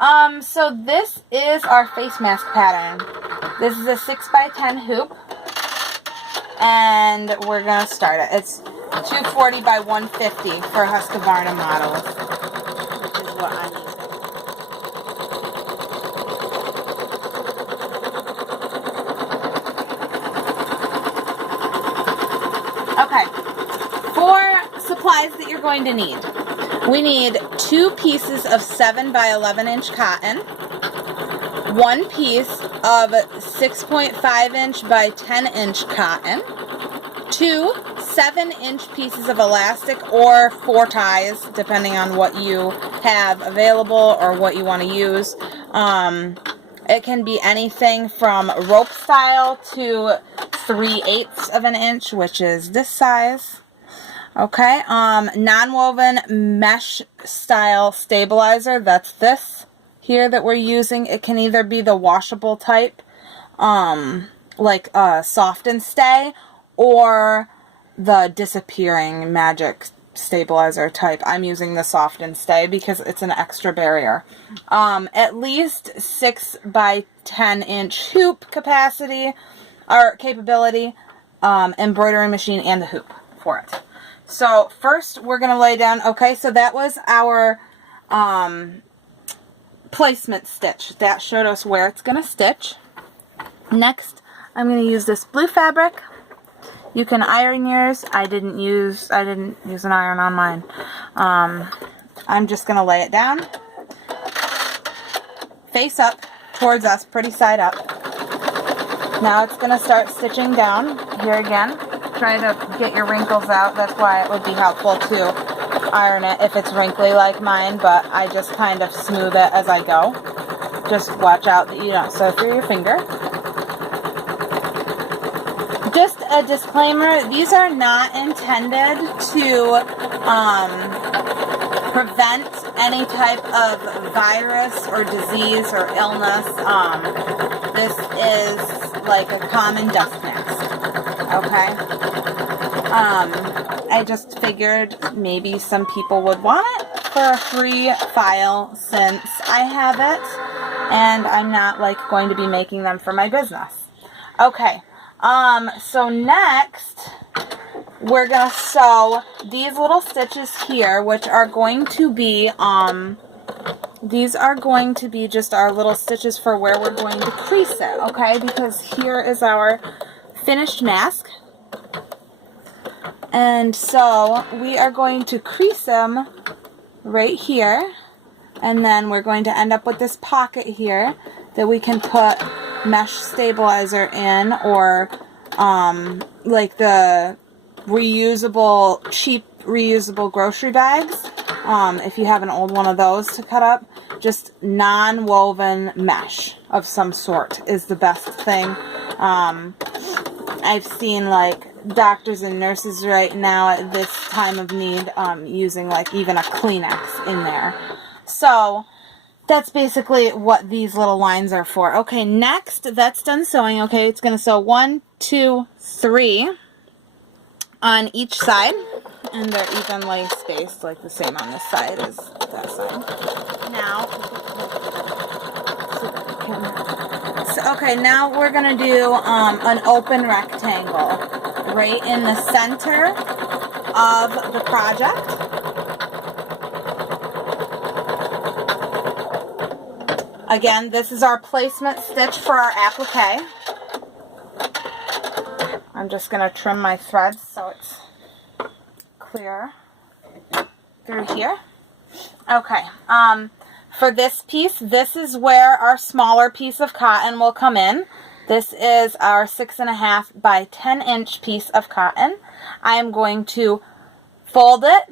So this is our face mask pattern. This is a 6x10 hoop, and we're gonna start it. It's 240 by 150 for Husqvarna models, which is what I'm using. Okay, for supplies that you're going to need. We need 2 pieces of 7 by 11 inch cotton, 1 piece of 6.5 inch by 10 inch cotton, 2 7-inch pieces of elastic or 4 ties, depending on what you have available or what you want to use. It can be anything from rope style to 3/8 of an inch, which is this size. Okay, non-woven mesh style stabilizer, that's this here that we're using. It can either be the washable type, like Soft and Stay, or the disappearing magic stabilizer type. I'm using the Soft and Stay because it's an extra barrier. At least 6 by 10 inch hoop capacity or capability, embroidery machine, and the hoop for it. So first we're going to lay down, okay, so that was our placement stitch. That showed us where it's going to stitch. Next, I'm going to use this blue fabric. You can iron yours. I didn't use an iron on mine. I'm just going to lay it down, face up towards us, pretty side up. Now it's going to start stitching down here again. Try to get your wrinkles out. That's why it would be helpful to iron it if it's wrinkly like mine, but I just kind of smooth it as I go. Just watch out that you don't sew through your finger. Just a disclaimer, these are not intended to prevent any type of virus or disease or illness. This is like a common dust mask. Okay? I just figured maybe some people would want it for a free file since I have it and I'm not like going to be making them for my business. Okay, so next we're gonna sew these little stitches here, which are going to be these are going to be just our little stitches for where we're going to crease it, okay? Because here is our finished mask. And so we are going to crease them right here, and then we're going to end up with this pocket here that we can put mesh stabilizer in, or like the reusable, cheap reusable grocery bags. If you have an old one of those to cut up, just non-woven mesh of some sort is the best thing. I've seen like doctors and nurses right now at this time of need using like even a Kleenex in there. So that's basically what these little lines are for. Okay, next, that's done sewing. Okay, it's going to sew 1, 2, 3 on each side, and they're evenly spaced, like the same on this side as that side. Okay, now we're going to do an open rectangle right in the center of the project. Again, this is our placement stitch for our applique. I'm just going to trim my threads so it's clear through here. Okay, for this piece, this is where our smaller piece of cotton will come in. This is our 6.5 by 10 inch piece of cotton. I am going to fold it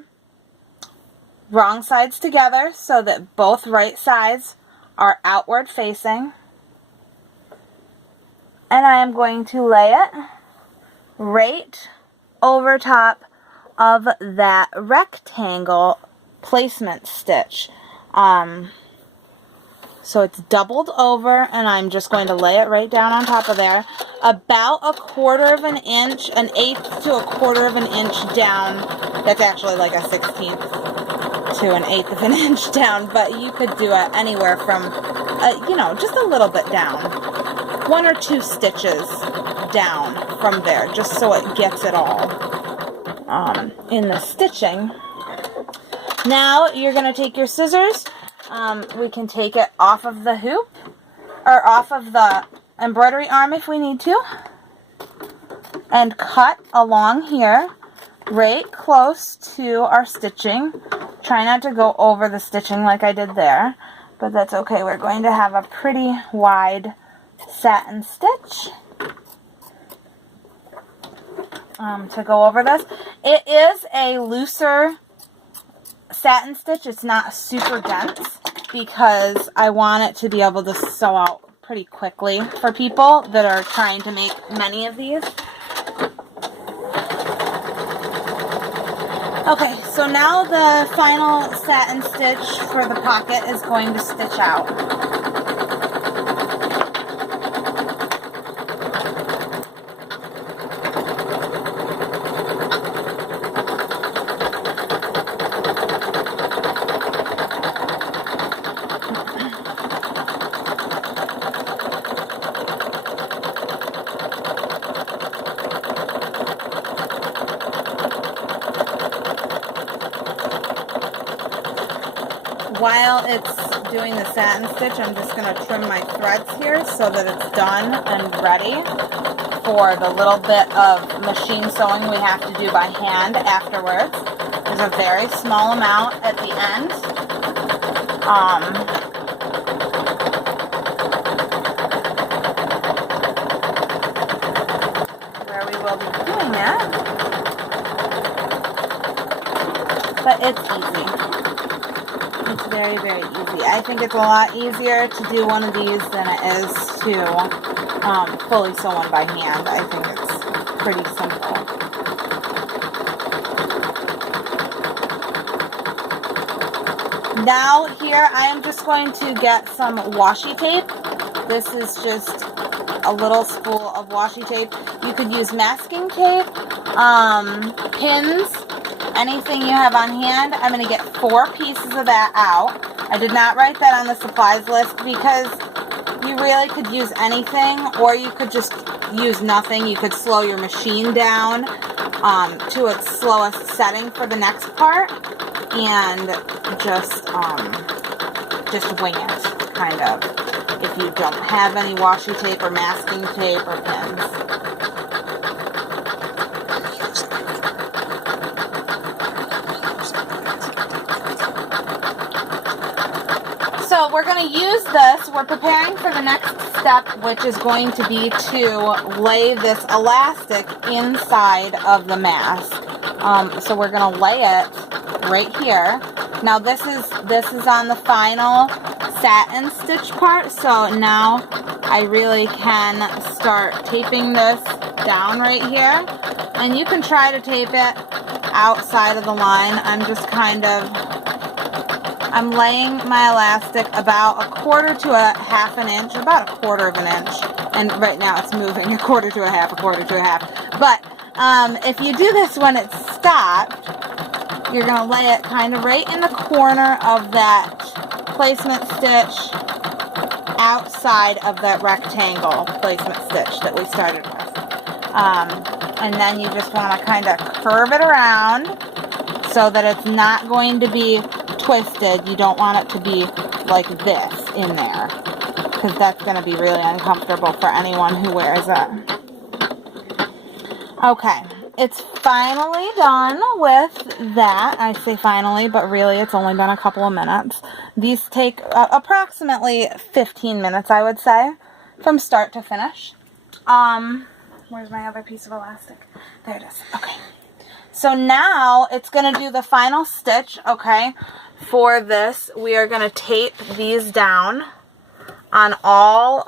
wrong sides together so that both right sides are outward facing. And I am going to lay it right over top of that rectangle placement stitch. So it's doubled over, and I'm just going to lay it right down on top of there, about 1/4 of an inch, 1/8 to 1/4 of an inch down. That's actually like a 1/16 to 1/8 of an inch down, but you could do it anywhere from, you know, just a little bit down. 1 or 2 stitches down from there, just so it gets it all in the stitching. Now you're going to take your scissors. We can take it off of the hoop, or off of the embroidery arm if we need to, and cut along here, right close to our stitching. Try not to go over the stitching like I did there, but that's okay. We're going to have a pretty wide satin stitch to go over this. It is a looser satin stitch. It's not super dense because I want it to be able to sew out pretty quickly for people that are trying to make many of these. Okay, so now the final satin stitch for the pocket is going to stitch out. While it's doing the satin stitch, I'm just going to trim my threads here so that it's done and ready for the little bit of machine sewing we have to do by hand afterwards. There's a very small amount at the end. Where we will be doing it. But it's easy. It's very, very easy. I think it's a lot easier to do one of these than it is to fully sew one by hand. I think it's pretty simple. Now here I am just going to get some washi tape. This is just a little spool of washi tape. You could use masking tape, pins, anything you have on hand. I'm going to get 4 pieces of that out. I did not write that on the supplies list because you really could use anything, or you could just use nothing. You could slow your machine down to its slowest setting for the next part and just wing it, kind of, if you don't have any washi tape or masking tape or pins. So we're going to use this. We're preparing for the next step, which is going to be to lay this elastic inside of the mask. So we're going to lay it right here. Now this is on the final satin stitch part, so now I really can start taping this down right here. And you can try to tape it outside of the line. I'm laying my elastic about 1/4 to 1/2 an inch, about 1/4 of an inch, and right now it's moving 1/4 to 1/2, 1/4 to 1/2. But if you do this when it's stopped, you're going to lay it kind of right in the corner of that placement stitch outside of that rectangle placement stitch that we started with. And then you just want to kind of curve it around so that it's not going to be twisted. You don't want it to be like this in there, because that's going to be really uncomfortable for anyone who wears it. Okay, it's finally done with that. I say finally, but really it's only been a couple of minutes. These take approximately 15 minutes, I would say, from start to finish. Where's my other piece of elastic? There it is. Okay. So now it's going to do the final stitch, okay? For this, we are going to tape these down on all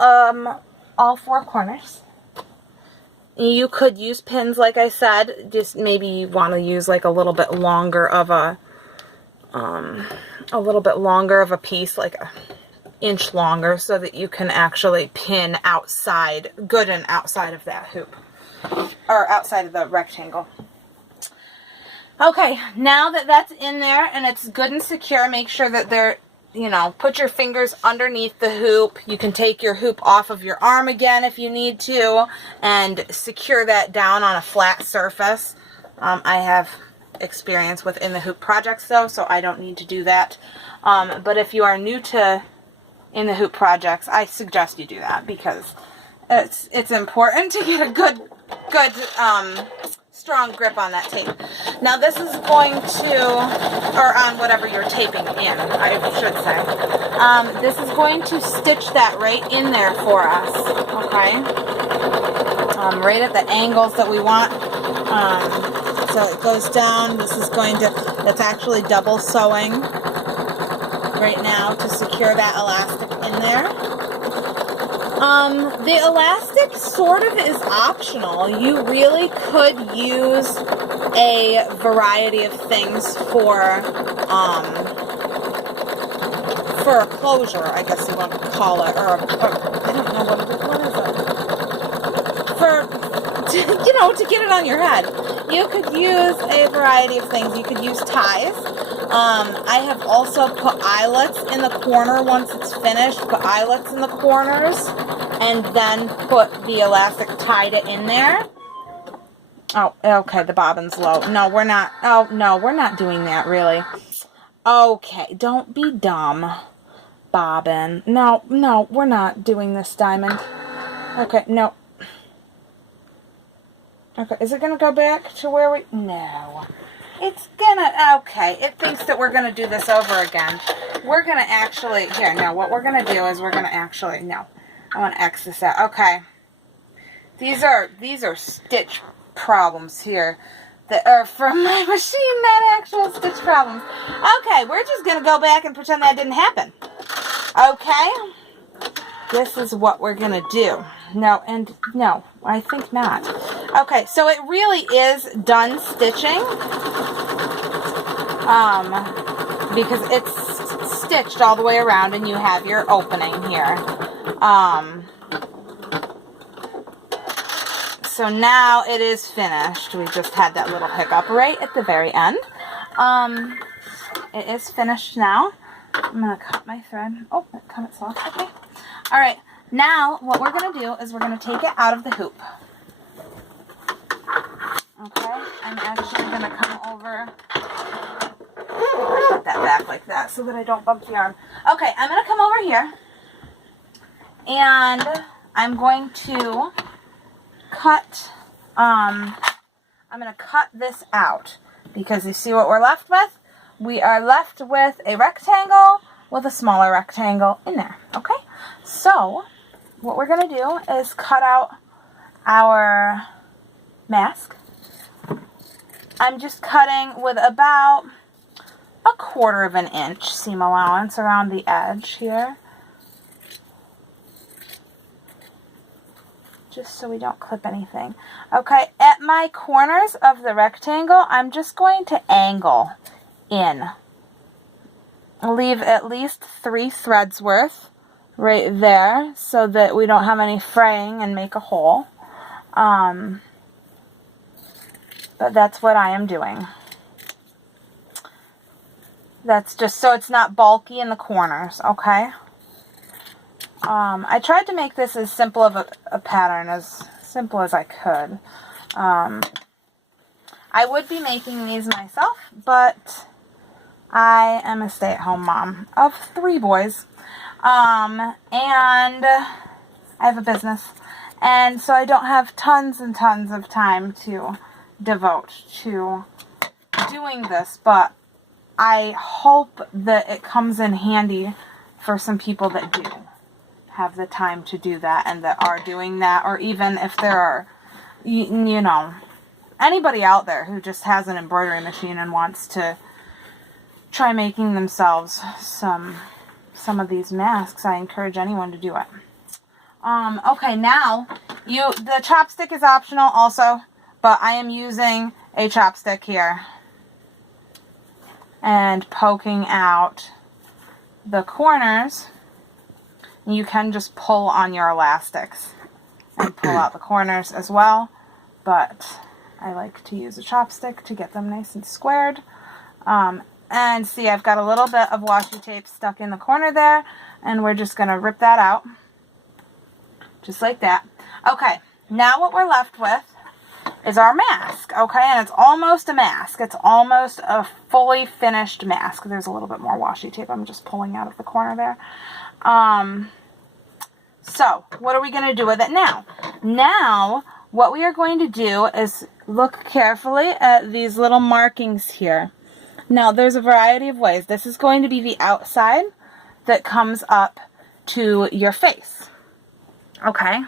4 corners. You could use pins, like I said. Just maybe you want to use like a little bit longer of a piece, like an inch longer, so that you can actually pin outside, good and outside of that hoop, or outside of the rectangle. Okay, now that that's in there and it's good and secure, make sure that they're, you know, put your fingers underneath the hoop. You can take your hoop off of your arm again if you need to and secure that down on a flat surface. I have experience with in the hoop projects though, so I don't need to do that. But if you are new to in the hoop projects, I suggest you do that because it's important to get a good strong grip on that tape. Now this is going to, or on whatever you're taping in, I should say. This is going to stitch that right in there for us, okay? Right at the angles that we want. So it goes down. This is going to, that's actually double sewing right now to secure that elastic in there. The elastic sort of is optional. You really could use a variety of things for a closure, I guess you want to call it, or I don't know what is it? For, you know, to get it on your head. You could use a variety of things. You could use ties. I have also put eyelets in the corner once it's finished. Put eyelets in the corners and then put the elastic, tied it in there. Oh, okay, the bobbin's low. No, we're not. Oh, no, we're not doing that, really. Okay, don't be dumb, bobbin. No, we're not doing this, diamond. Okay, no. Okay, is it going to go back to where we... No. It's gonna, okay, it thinks that we're gonna do this over again. We're gonna actually, here, no, what we're gonna do is we're gonna actually, no, I want to X this out. Okay. These are stitch problems here that are from my machine, not actual stitch problems. Okay, we're just gonna go back and pretend that didn't happen. Okay? This is what we're gonna do. No, and no, I think not. Okay, so it really is done stitching. Because it's stitched all the way around and you have your opening here. So now it is finished. We just had that little hiccup right at the very end. It is finished now. I'm going to cut my thread. Oh, it cut itself. Okay. All right. Now, what we're going to do is we're going to take it out of the hoop. Okay. I'm actually going to come over... Put that back like that so that I don't bump the arm. Okay, I'm going to come over here. And I'm going to cut... I'm going to cut this out. Because you see what we're left with? We are left with a rectangle with a smaller rectangle in there. Okay? So, what we're going to do is cut out our mask. I'm just cutting with about 1/4 of an inch seam allowance around the edge here. Just so we don't clip anything. Okay, at my corners of the rectangle, I'm just going to angle in. I'll leave at least 3 threads worth right there so that we don't have any fraying and make a hole. But that's what I am doing. That's just so it's not bulky in the corners, okay? I tried to make this as simple of a pattern, as simple as I could. I would be making these myself, but I am a stay-at-home mom of 3 boys. And I have a business. And so I don't have tons and tons of time to devote to doing this, but I hope that it comes in handy for some people that do have the time to do that and that are doing that, or even if there are, you know, anybody out there who just has an embroidery machine and wants to try making themselves some of these masks. I encourage anyone to do it. Okay, now the chopstick is optional also, but I am using a chopstick here and poking out the corners. You can just pull on your elastics and pull out the corners as well, but I like to use a chopstick to get them nice and squared. And see, I've got a little bit of washi tape stuck in the corner there, and we're just going to rip that out. Just like that. Okay, now what we're left with is our mask, okay? And it's almost a mask. It's almost a fully finished mask. There's a little bit more washi tape I'm just pulling out of the corner there. So, what are we going to do with it now? Now, what we are going to do is look carefully at these little markings here. Now, there's a variety of ways. This is going to be the outside that comes up to your face. Okay?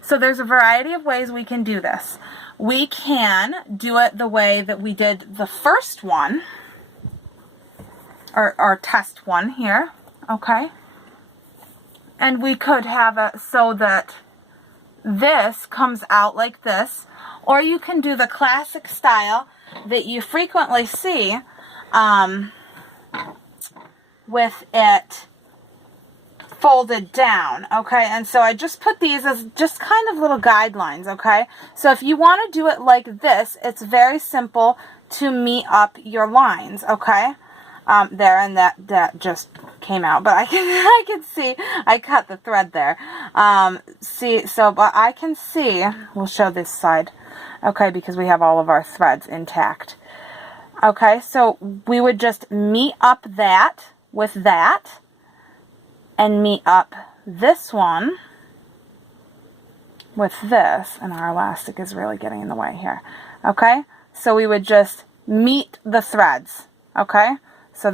So there's a variety of ways we can do this. We can do it the way that we did the first one, or our test one here. Okay? And we could have it so that this comes out like this. Or you can do the classic style that you frequently see with it folded down, okay? And so I just put these as just kind of little guidelines, okay? So if you want to do it like this, it's very simple to meet up your lines, okay? There, and that just came out, but I can see I cut the thread there. See, so but I can see, we'll show this side, okay, because we have all of our threads intact. Okay, so we would just meet up that with that, and meet up this one with this, and our elastic is really getting in the way here. Okay, so we would just meet the threads. Okay, so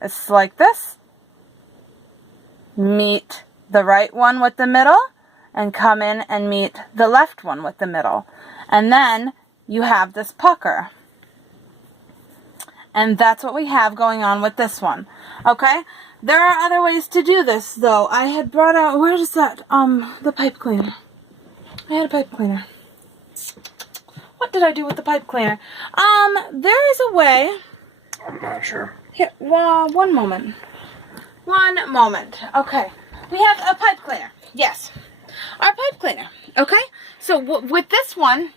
it's like this. Meet the right one with the middle, and come in and meet the left one with the middle. And then you have this pucker. And that's what we have going on with this one. Okay? There are other ways to do this, though. I had brought out, where is that? The pipe cleaner. I had a pipe cleaner. What did I do with the pipe cleaner? There is a way. I'm not sure. Here, one moment. One moment. Okay. We have a pipe cleaner. Yes. Our pipe cleaner. Okay? So with this one,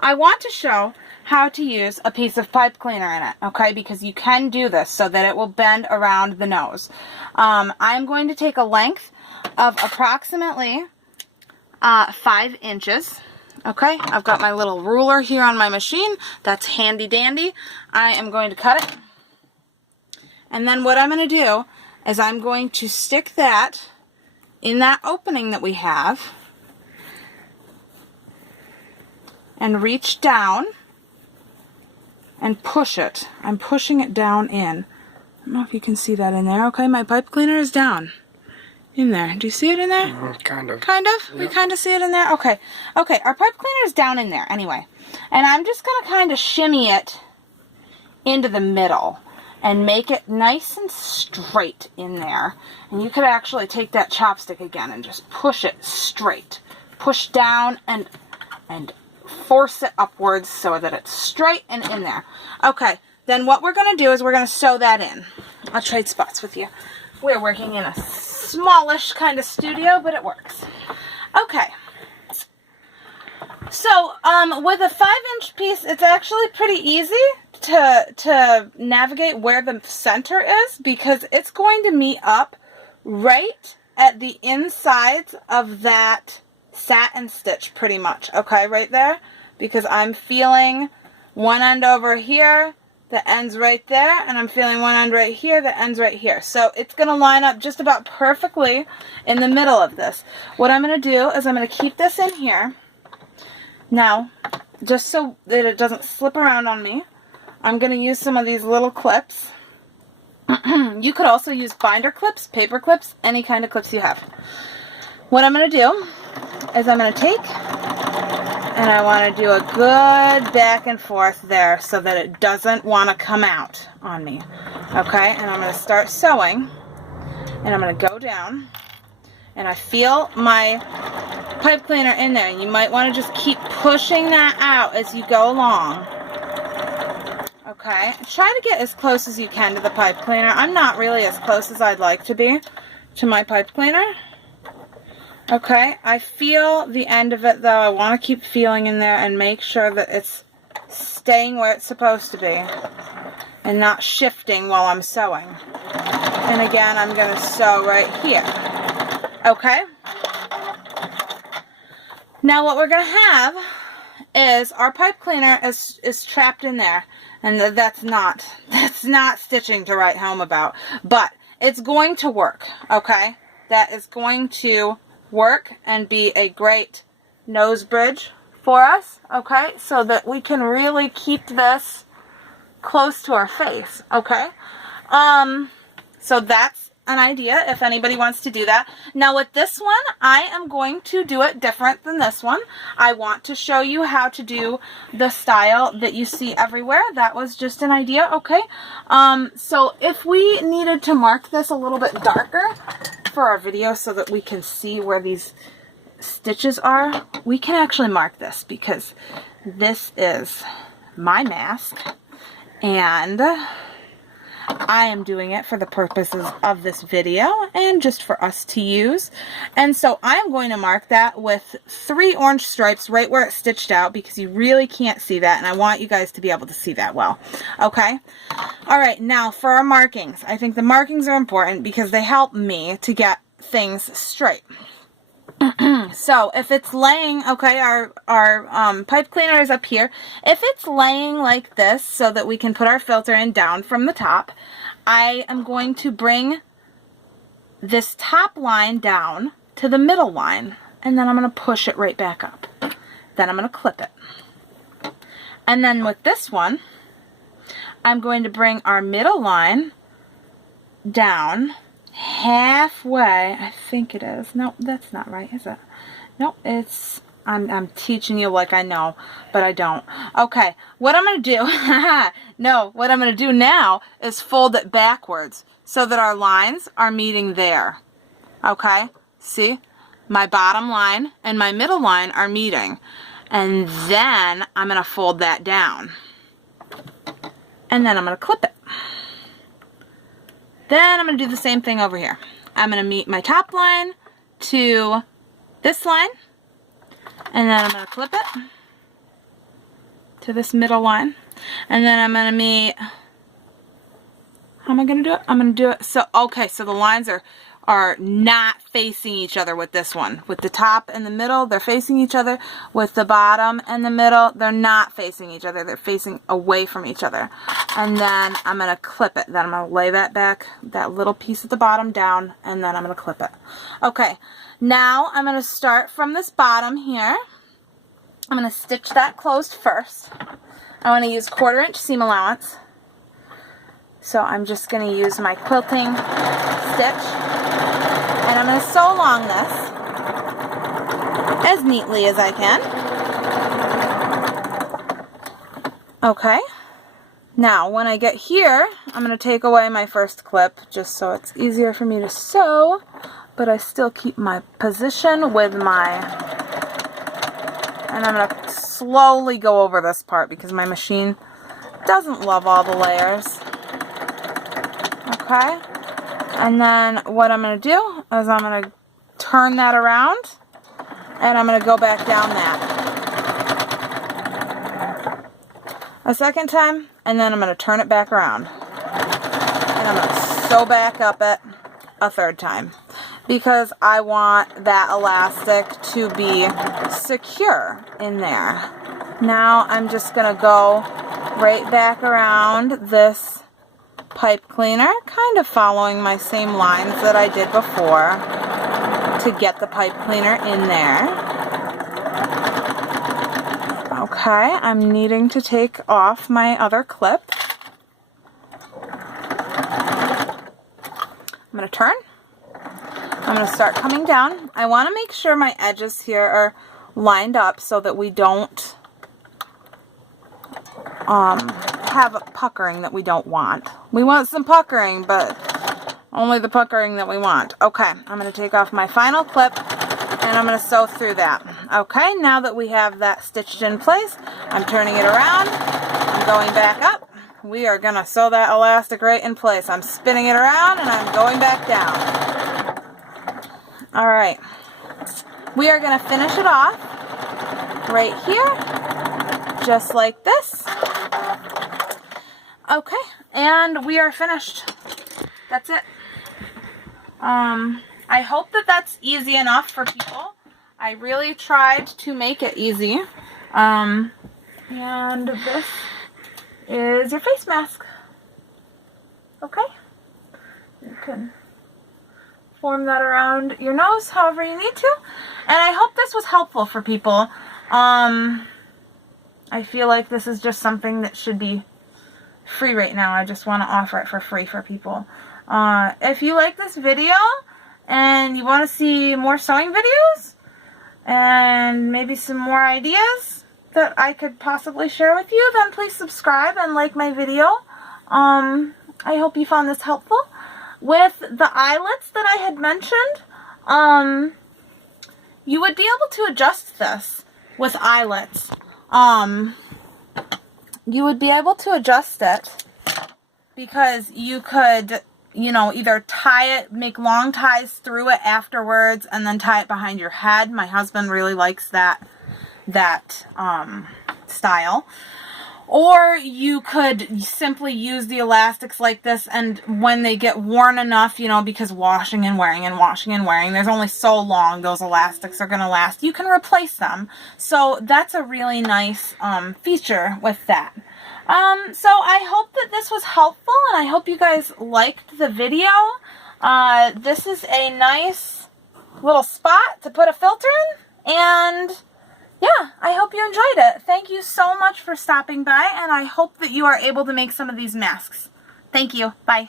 I want to show how to use a piece of pipe cleaner in it, okay? Because you can do this so that it will bend around the nose. I'm going to take a length of approximately 5 inches, okay? I've got my little ruler here on my machine. That's handy dandy. I am going to cut it. And then what I'm going to do is I'm going to stick that in that opening that we have and reach down and push it. I'm pushing it down in. I don't know if you can see that in there. Okay, my pipe cleaner is down in there. Do you see it in there? Kind of. Kind of? Yep. We kind of see it in there? Okay. Okay, our pipe cleaner is down in there anyway. And I'm just going to kind of shimmy it into the middle and make it nice and straight in there. And you could actually take that chopstick again and just push it straight. Push down and force it upwards so that it's straight and in there. Okay, then what we're going to do is we're going to sew that in. I'll trade spots with you. We're working in a smallish kind of studio, but it works. Okay. So, with a 5-inch piece, it's actually pretty easy to navigate where the center is, because it's going to meet up right at the insides of that satin stitch pretty much, okay, right there, because I'm feeling one end over here that ends right there, and I'm feeling one end right here that ends right here. So it's going to line up just about perfectly in the middle of this. What I'm going to do is I'm going to keep this in here. Now, just so that it doesn't slip around on me, I'm going to use some of these little clips. You could also use binder clips, paper clips, any kind of clips you have. What I'm going to do is I'm going to take, and I want to do a good back and forth there so that it doesn't want to come out on me. Okay, and I'm going to start sewing, and I'm going to go down, and I feel my pipe cleaner in there, and you might want to just keep pushing that out as you go along. Okay, try to get as close as you can to the pipe cleaner. I'm not really as close as I'd like to be to my pipe cleaner. Okay, I feel the end of it though. I want to keep feeling in there and make sure that it's staying where it's supposed to be and not shifting while I'm sewing. And again, I'm going to sew right here. Okay? Now what we're going to have is our pipe cleaner is trapped in there. And that's not stitching to write home about. But it's going to work, okay? That is going to work and be a great nose bridge for us, okay? So that we can really keep this close to our face, okay? So that's an idea if anybody wants to do that. Now with this one, I am going to do it different than this one. I want to show you how to do the style that you see everywhere. That was just an idea, okay? So if we needed to mark this a little bit darker for our video so that we can see where these stitches are, we can actually mark this because this is my mask and I am doing it for the purposes of this video and just for us to use. And so I'm going to mark that with 3 orange stripes right where it's stitched out because you really can't see that and I want you guys to be able to see that well. Okay? Alright, now for our markings. I think the markings are important because they help me to get things straight. So if it's laying, okay, our pipe cleaner is up here. If it's laying like this so that we can put our filter in down from the top, I am going to bring this top line down to the middle line and then I'm going to push it right back up. Then I'm going to clip it. And then with this one, I'm going to bring our middle line down halfway. I think it is. No, that's not right, is it? No, it's, I'm teaching you like I know, but I don't. Okay, what I'm going to do, no, what I'm going to do now is fold it backwards so that our lines are meeting there. Okay, see? My bottom line and my middle line are meeting. And then I'm going to fold that down. And then I'm going to clip it. Then I'm going to do the same thing over here. I'm going to meet my top line to this line, and then I'm going to clip it to this middle line, and then I'm going to meet, how am I going to do it? I'm going to do it, so, okay, so the lines are not facing each other with this one. With the top and the middle, they're facing each other. With the bottom and the middle, they're not facing each other. They're facing away from each other. And then I'm going to clip it. Then I'm going to lay that back, that little piece at the bottom down, and then I'm going to clip it. Okay, now I'm going to start from this bottom here. I'm going to stitch that closed first. I want to use 1/4 inch seam allowance. So I'm just going to use my quilting stitch. And I'm going to sew along this as neatly as I can. Okay. Now, when I get here, I'm going to take away my first clip just so it's easier for me to sew, but I still keep my position with my, and I'm going to slowly go over this part because my machine doesn't love all the layers. Okay. And then what I'm going to do is I'm going to turn that around and I'm going to go back down that a second time, and then I'm going to turn it back around and I'm going to sew back up it a third time because I want that elastic to be secure in there. Now I'm just going to go right back around this pipe cleaner, kind of following my same lines that I did before to get the pipe cleaner in there. Okay, I'm needing to take off my other clip. I'm going to turn. I'm going to start coming down. I want to make sure my edges here are lined up so that we don't have a puckering that we don't want. We want some puckering, but only the puckering that we want. Okay, I'm going to take off my final clip and I'm going to sew through that. Okay, now that we have that stitched in place, I'm turning it around. I'm going back up. We are going to sew that elastic right in place. I'm spinning it around and I'm going back down. Alright, we are going to finish it off right here, just like this. Okay, and we are finished. That's it. I hope that that's easy enough for people. I really tried to make it easy. And this is your face mask. Okay? You can form that around your nose however you need to. And I hope this was helpful for people. I feel like this is just something that should be free right now. I just want to offer it for free for people. If you like this video and you want to see more sewing videos and maybe some more ideas that I could possibly share with you, then please subscribe and like my video. I hope you found this helpful. With the eyelets that I had mentioned, you would be able to adjust this with eyelets. You would be able to adjust it because you could, you know, either tie it, make long ties through it afterwards and then tie it behind your head. My husband really likes that style. Or you could simply use the elastics like this, and when they get worn enough, you know, because washing and wearing, there's only so long those elastics are going to last, you can replace them. So that's a really nice feature with that. So I hope that this was helpful, and I hope you guys liked the video. This is a nice little spot to put a filter in, and yeah, I hope you enjoyed it. Thank you so much for stopping by, and I hope that you are able to make some of these masks. Thank you. Bye.